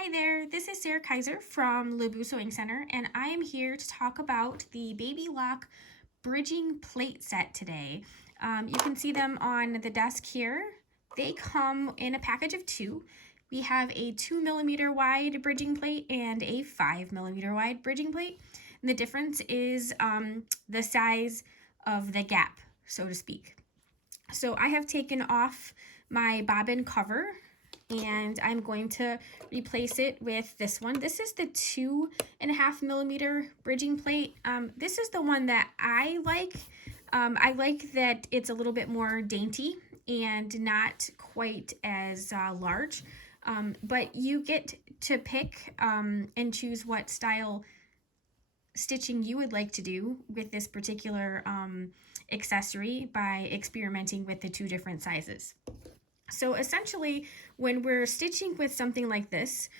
Hi there, this is Sarah Kaiser from Leabu Sewing Center, and I am here to talk about the Babylock bridging plate set today. You can see them on the desk here. They come in a package of two. We have a 2mm wide bridging plate and a 5mm wide bridging plate. And the difference is the size of the gap, so to speak. So I have taken off my bobbin cover and I'm going to replace it with this one. This is the 2.5mm bridging plate. This is the one that I like. I like that it's a little bit more dainty and not quite as large. But you get to pick and choose what style stitching you would like to do with this particular accessory by experimenting with the two different sizes. So essentially, when we're stitching with something like this,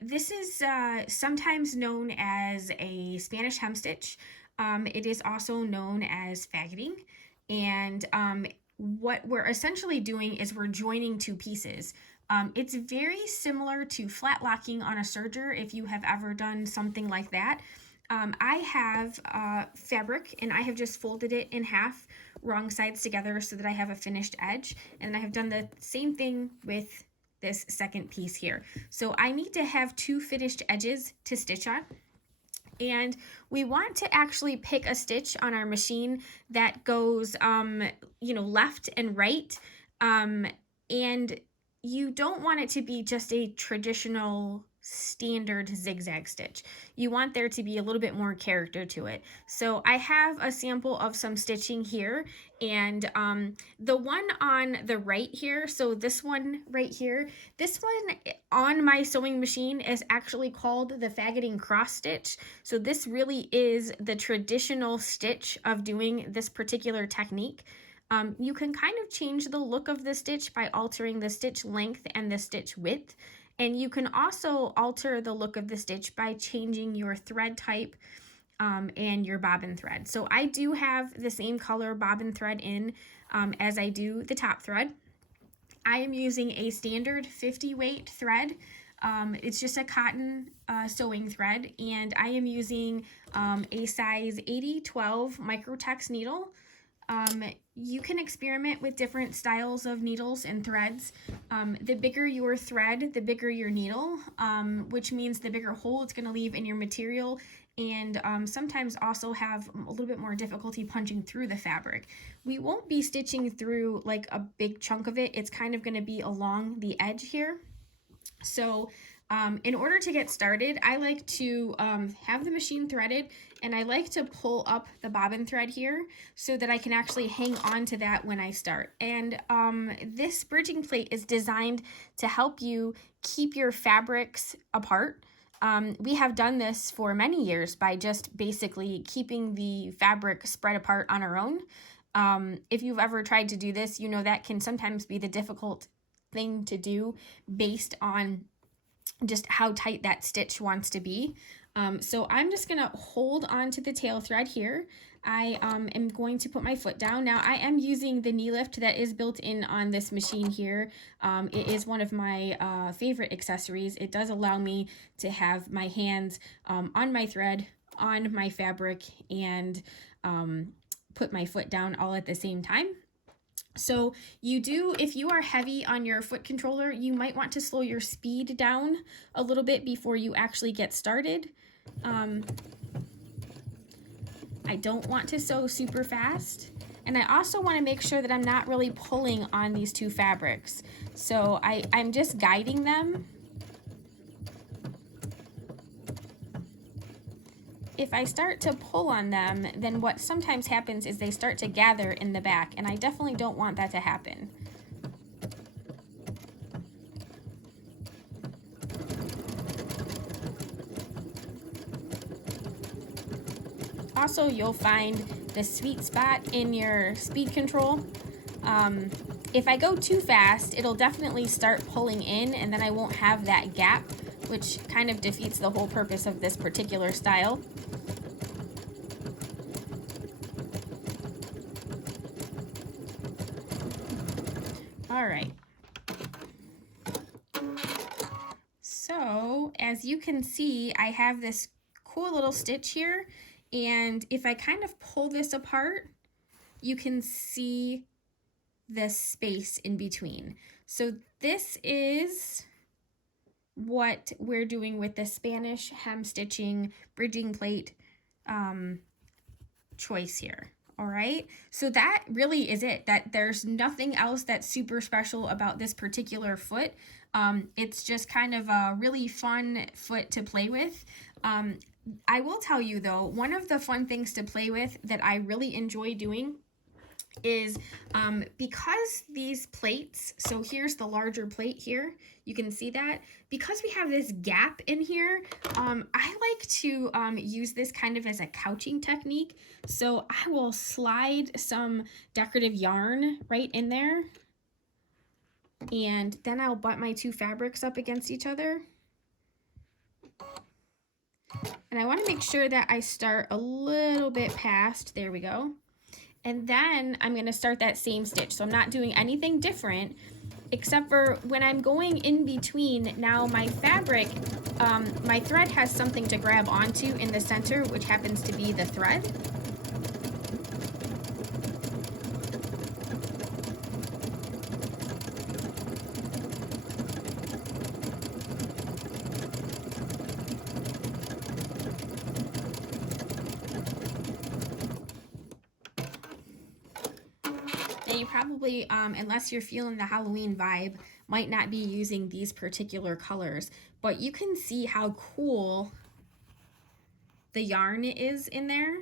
this is sometimes known as a Spanish hem stitch. It is also known as faggoting. And what we're essentially doing is we're joining two pieces. It's very similar to flat locking on a serger if you have ever done something like that. I have fabric and I have just folded it in half, wrong sides together so that I have a finished edge. And I have done the same thing with this second piece here. So I need to have two finished edges to stitch on. And we want to actually pick a stitch on our machine that goes, left and right. And you don't want it to be just a traditional standard zigzag stitch. You want there to be a little bit more character to it. So I have a sample of some stitching here, and the one on the right here, so this one right here, this one on my sewing machine is actually called the faggoting cross stitch. So this really is the traditional stitch of doing this particular technique. You can kind of change the look of the stitch by altering the stitch length and the stitch width. And you can also alter the look of the stitch by changing your thread type and your bobbin thread. So I do have the same color bobbin thread in as I do the top thread. I am using a standard 50 weight thread. It's just a cotton sewing thread, and I am using a size 80-12 microtex needle. You can experiment with different styles of needles and threads. The bigger your thread, the bigger your needle, which means the bigger hole it's going to leave in your material, and sometimes also have a little bit more difficulty punching through the fabric. We won't be stitching through like a big chunk of it. It's kind of going to be along the edge here. So in order to get started, I like to have the machine threaded, and I like to pull up the bobbin thread here so that I can actually hang on to that when I start. And this bridging plate is designed to help you keep your fabrics apart. We have done this for many years by just basically keeping the fabric spread apart on our own. If you've ever tried to do this, you know that can sometimes be the difficult thing to do based on just how tight that stitch wants to be. So I'm just going to hold on to the tail thread here. I am going to put my foot down. Now I am using the knee lift that is built in on this machine here. It is one of my favorite accessories. It does allow me to have my hands on my thread, on my fabric, and put my foot down all at the same time. So if you are heavy on your foot controller, you might want to slow your speed down a little bit before you actually get started. I don't want to sew super fast. And I also want to make sure that I'm not really pulling on these two fabrics. So I'm just guiding them. If I start to pull on them, then what sometimes happens is they start to gather in the back, and I definitely don't want that to happen. Also, you'll find the sweet spot in your speed control. If I go too fast, it'll definitely start pulling in, and then I won't have that gap, which kind of defeats the whole purpose of this particular style. All right. So as you can see, I have this cool little stitch here, and if I kind of pull this apart, you can see the space in between. So this is what we're doing with the Spanish hem stitching bridging plate choice here. All right, so that really is it. That there's nothing else that's super special about this particular foot. It's just kind of a really fun foot to play with. I will tell you though, one of the fun things to play with that I really enjoy doing is because these plates, so here's the larger plate here, you can see that, because we have this gap in here, I like to use this kind of as a couching technique. So I will slide some decorative yarn right in there, and then I'll butt my two fabrics up against each other. And I want to make sure that I start a little bit past, there we go. And then I'm going to start that same stitch. So I'm not doing anything different, except for when I'm going in between, now my fabric, my thread has something to grab onto in the center, which happens to be the thread. Now you probably, unless you're feeling the Halloween vibe, might not be using these particular colors, but you can see how cool the yarn is in there.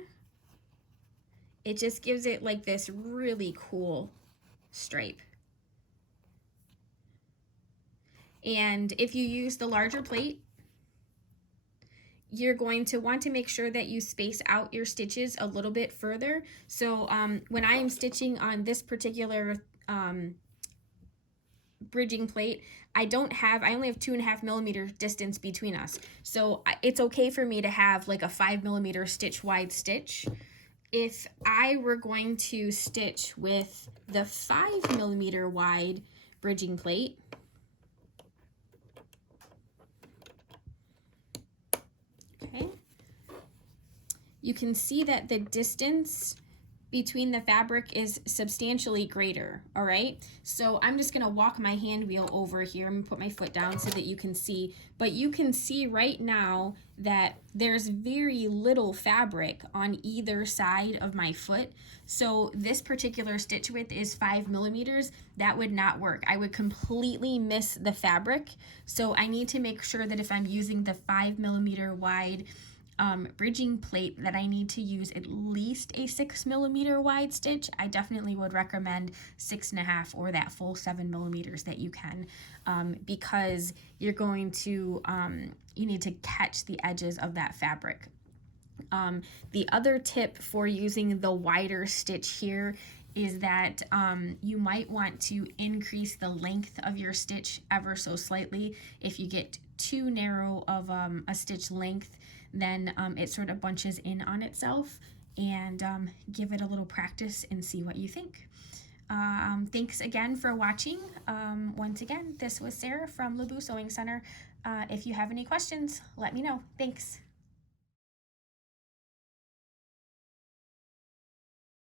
It just gives it like this really cool stripe. And if you use the larger plate, you're going to want to make sure that you space out your stitches a little bit further. So when I am stitching on this particular bridging plate, I only have 2.5 millimeter distance between us. So it's okay for me to have like a 5 millimeter stitch wide stitch. If I were going to stitch with the 5 millimeter wide bridging plate, okay, you can see that the distance between the fabric is substantially greater, all right? So I'm just gonna walk my hand wheel over here. I'm gonna put my foot down so that you can see, but you can see right now that there's very little fabric on either side of my foot. So this particular stitch width is 5 millimeters. That would not work. I would completely miss the fabric. So I need to make sure that if I'm using the 5 millimeter wide bridging plate, that I need to use at least a 6 millimeter wide stitch. I definitely would recommend 6.5 or that full 7 millimeters that you can, because you're going to, you need to catch the edges of that fabric. The other tip for using the wider stitch here is that you might want to increase the length of your stitch ever so slightly. If you get too narrow of a stitch length, then it sort of bunches in on itself, and give it a little practice and see what you think. Thanks again for watching. Once again, this was Sarah from Leabu Sewing Center. If you have any questions, let me know. Thanks.